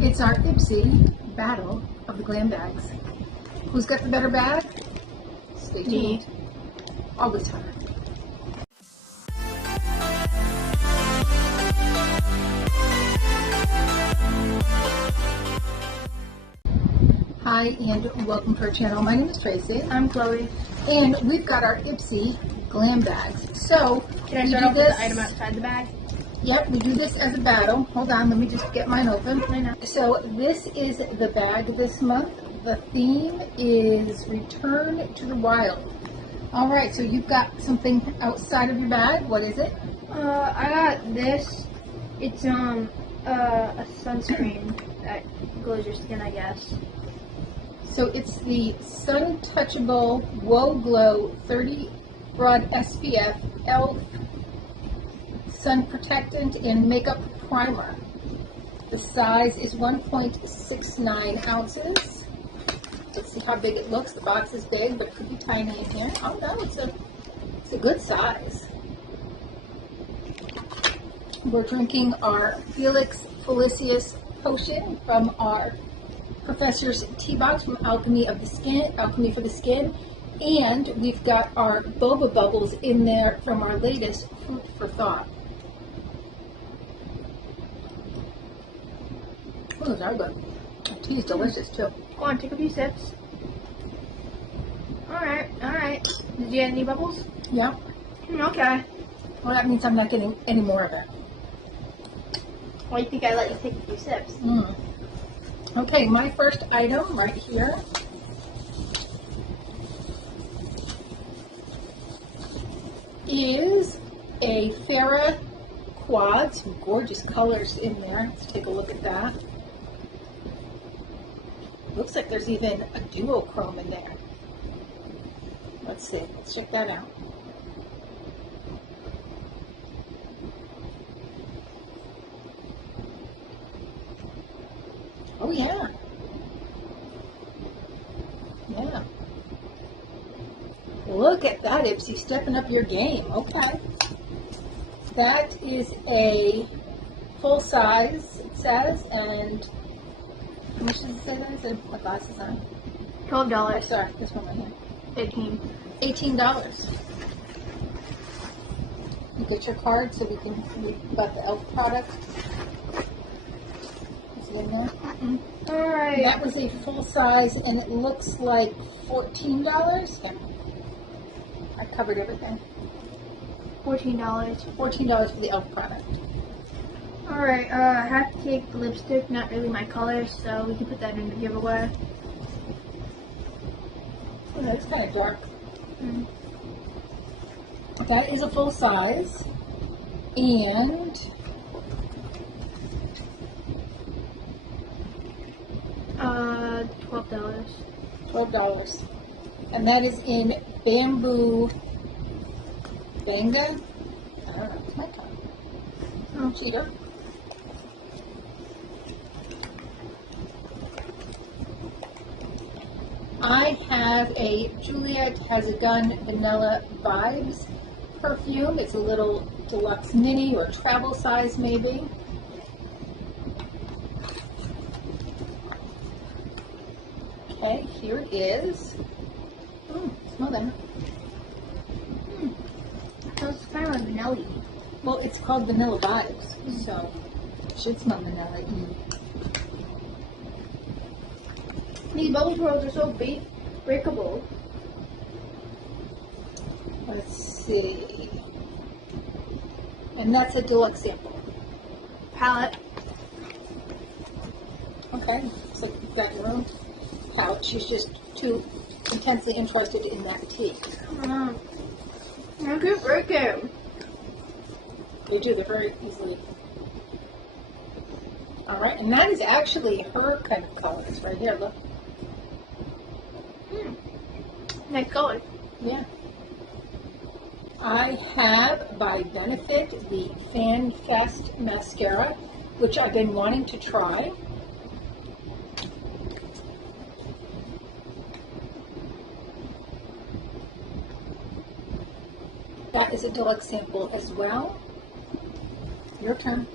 It's our Ipsy battle of the Glam Bags. Who's got the better bag? Stay tuned. All the time. Hi and welcome to our channel. My name is Tracy. I'm Chloe. And we've got our Ipsy Glam Bags. So, can I start off with the item outside the bag? Yep, we do this as a battle. Hold on, let me just get mine open. I know. So this is the bag this month. The theme is Return to the Wild. All right, so you've got something outside of your bag. What is it? I got this. It's a sunscreen that glows your skin, I guess. So it's the Sun Touchable Whoa Glow 30 Broad SPF ELF Sun Protectant and Makeup Primer. The size is 1.69 ounces. Let's see how big it looks. The box is big, but it could be tiny in here. Oh no, it's a good size. We're drinking our Felix Felicius potion from our Professor's Tea Box from Alchemy for the Skin. And we've got our boba bubbles in there from our latest Food for Thought. Oh, those are good. The tea is delicious too. Go on, take a few sips. Alright. Did you get any bubbles? Yeah. Okay. Well, that means I'm not getting any more of it. Why do you think I let you take a few sips? Okay, my first item right here is a Farrah quad. Some gorgeous colors in there. Let's take a look at that. Looks like there's even a duochrome in there. Let's see. Let's check that out. Oh yeah. Yeah. Look at that, Ipsy, stepping up your game. Okay. That is a full size, it says, and how much does it say that? Is it my glasses on? $12. Oh, sorry, this one right here. $18. You get your card so we can read about the ELF product. Is it in there? Alright. That was a full size, and it looks like $14. Yeah. I covered everything. $14. $14 for the ELF product. Alright, half cake lipstick, not really my color, so we can put that in the giveaway. Oh, that's kind of dark. That is a full size, and $12. $12. And that is in Bamboo Banga? I don't know, it's my tongue. Oh, cheater. I have a Juliet Has a Gun Vanilla Vibes perfume. It's a little deluxe mini or travel size maybe. Okay, here it is. Smell that. It's kind of like vanilla-y. Well, it's called Vanilla Vibes, so it should smell vanilla-y. These bubble twirls are so breakable. Let's see. And that's a deluxe sample. Palette. Okay, looks like you've got your own palette. She's just too intensely interested in that tea. I keep breaking. They do, they're very easily. Alright, and that is actually her kind of colors right here, look. Nice color. Yeah. I have, by Benefit, the Fan Fest mascara, which I've been wanting to try. That is a deluxe sample as well. Your turn.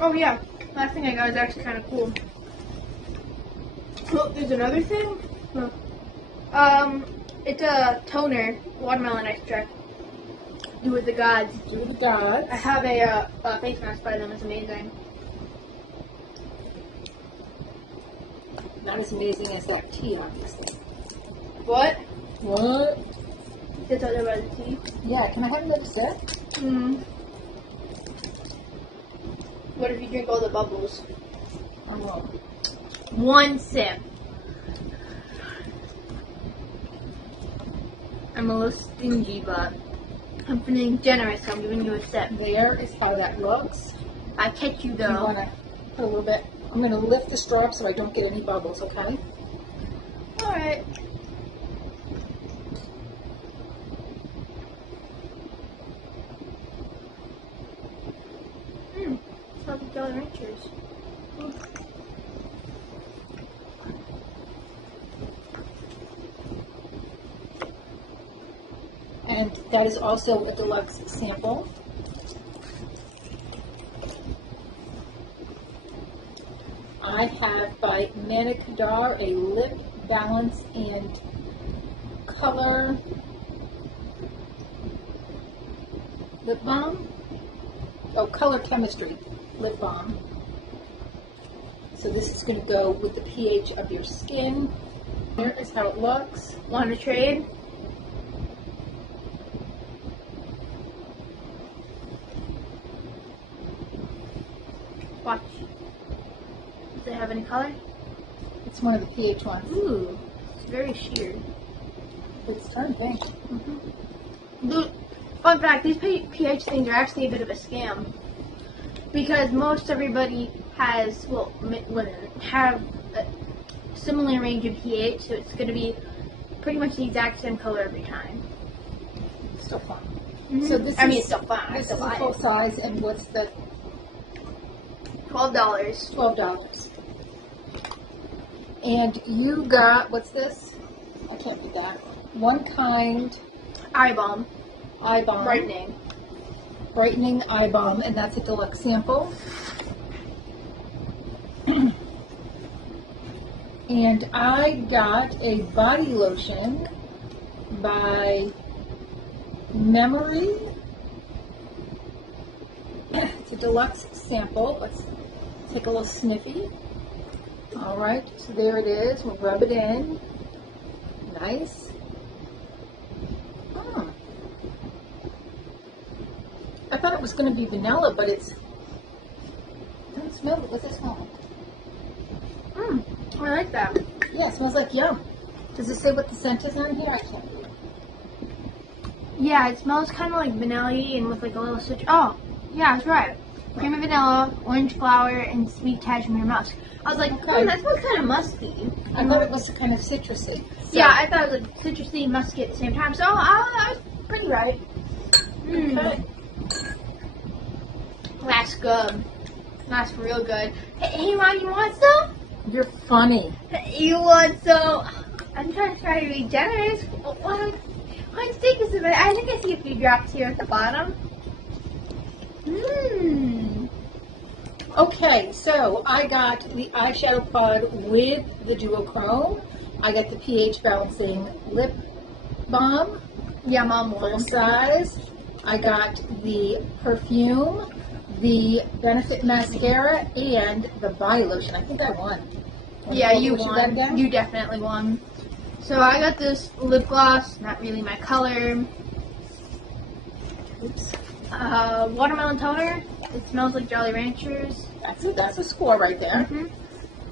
Oh yeah. Last thing I got is actually kind of cool. Oh, there's another thing. It's a toner, watermelon extract. Do with the gods. Do the gods. I have a face mask by them. It's amazing. Not as amazing as that tea, obviously. What? What? It's all about the tea. Yeah, can I have another sip? What if you drink all the bubbles? I won't. One sip. I'm a little stingy, but I'm feeling generous, so I'm giving you a sip. There is how that looks. I catch you You though. want to put a little bit. I'm going to lift the straw up so I don't get any bubbles, okay? Alright. Smells like Jolly Ranchers. And that is also a deluxe sample. I have by Manicadar a lip balance and color lip balm. Oh, color chemistry lip balm. So this is going to go with the pH of your skin. Here is how it looks. Want to trade? Watch. Does it have any color? It's one of the pH ones. Ooh, it's very sheer. It's turned pink. Fun fact, these pH things are actually a bit of a scam. Because most everybody has, well, women have a similar range of pH, so it's going to be pretty much the exact same color every time. Still fun. So this it's still fun. This is a full size, and what's the $12. $12. And you got, what's this? I can't read that. One Kind Eye balm. eye balm. Brightening eye balm, and that's a deluxe sample. And I got a body lotion by Memory. It's a deluxe sample. Let's take a little sniffy. All right, so there it is. We'll rub it in. Nice. I thought it was going to be vanilla, but it doesn't smell. What's it smell like? I like that. Yeah, it smells like yum. Does it say what the scent is on here? I can't read. Yeah, it smells kind of like vanilla-y and with like a little citrus. Oh, yeah, that's right. Cream of vanilla, orange flower, and sweet cashmere musk. I was like, Okay. that smells kind of musky. I thought it was kind of citrusy. So, Yeah, I thought it was like citrusy and musky at the same time. So I was pretty right. Okay. That's good. That's real good. Hey, Mom, you want some? You're funny. You want some? I'm trying to be generous. Let's take this a minute. I think I see a few drops here at the bottom. Okay, so I got the eyeshadow pod with the duochrome. I got the pH balancing lip balm, Yeah, Mom full won. size. I got the perfume, the Benefit mascara, and the body lotion. I think I won. Yeah, you Which is that won. again? You definitely won. So I got this lip gloss, not really my color. Oops. Watermelon toner. It smells like Jolly Ranchers. That's a score right there.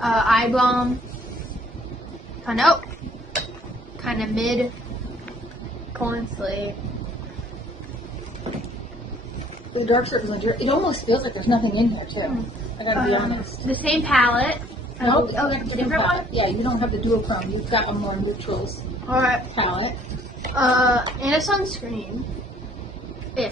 Eye balm. Kind of mid. Colon Slave. The dark circles under it almost feels like there's nothing in here too. I gotta be honest. The same palette. No, Oh, a different one? Yeah, you don't have the duochrome. You've got a more neutrals Alright. palette. And a sunscreen.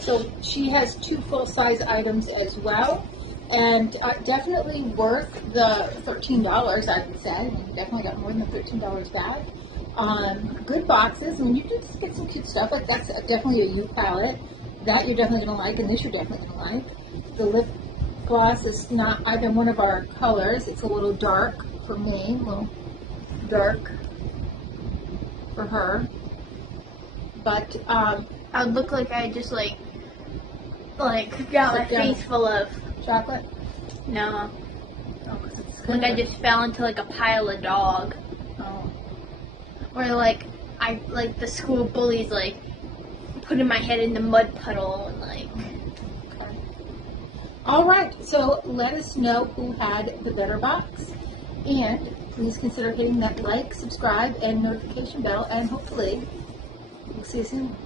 So she has two full-size items as well, and definitely worth the $13. I would say. You definitely got more than the $13 back. Good boxes. I mean, you just get some cute stuff. Like that's definitely a U palette. That you're definitely gonna like, and this you're definitely gonna like. The lip gloss is not either one of our colors. It's a little dark for me, a little dark for her. But I would look like I just like got my face full of chocolate. no. Oh, 'cause it's Like I just fell into like a pile of dog. Oh. Or like I like the school bullies like putting my head in the mud puddle and like. Okay. All right. So let us know who had the better box, and please consider hitting that like, subscribe, and notification bell. And hopefully, we'll see you soon.